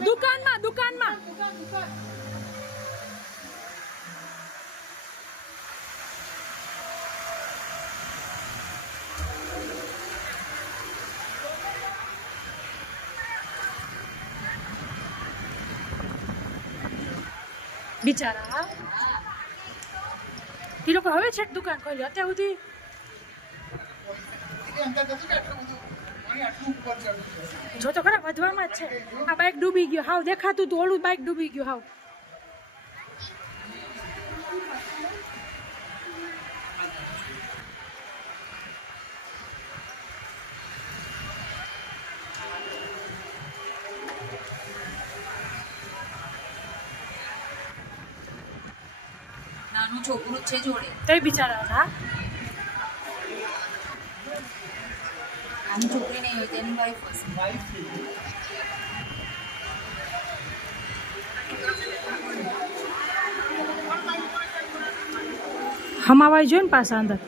દુકાનમાં દુકાનમાં બિચારા એ લોકો હવે છેક દુકાન ખોલી અત્યાર સુધી જો તો ખરા વધવામાં જ છે આ બાઇક ડૂબી ગયો હાવ દેખાતું તું ઓલું બાઇક ડૂબી ગયું હાવ નાનું છોકરું છે જોડે તે બિચારા હા નાની છોકરી નહીં હોય તેની વાઈફ હશે હમાવાઈ જોઈને પાછા અંદર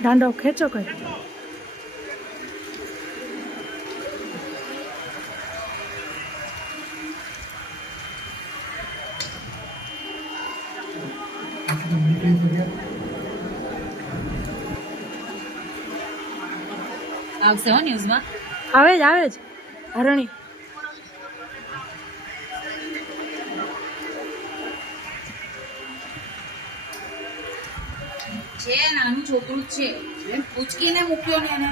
દાંડો ખેંચો કઈ આવશે હો ન્યૂઝમાં આવે જ હરણી છે નાનું છોકરું જ છે ઉચકીને મૂક્યો ને એને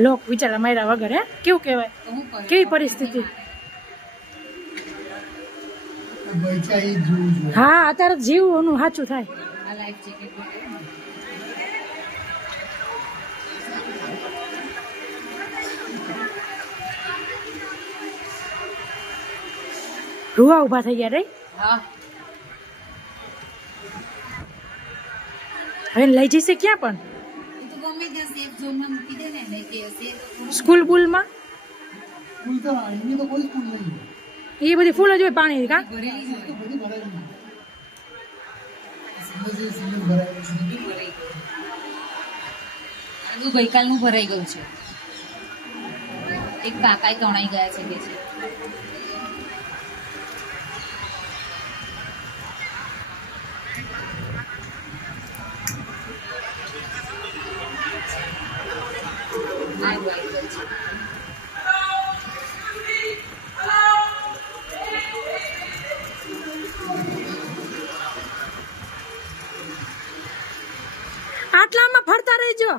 લોક બિચારા માર્યા વગર હે કેવું કહેવાય તો હું કરું કેવી પરિસ્થિતિ હા અત્યારે જીવનું સાચું થાય આ લાઈફ જેકેટ રૂવા ઉભા થઈ ગયા રે હા હવે લઈ જઈશે ક્યાં પણ એ તો ગમે ત્યાં સેફ ઝોનમાં મૂકી દે ને નહીં કે સેફ સ્કૂલ બુલમાં એ બધી ફૂલ જ હોય પાણી કા ભરેલી જ હોય બધું ગઈકાલનું ભરાઈ ગયું છે એક કાકાએ તણાઈ ગયા છે કે છે આટલામાં ફરતા રહેજો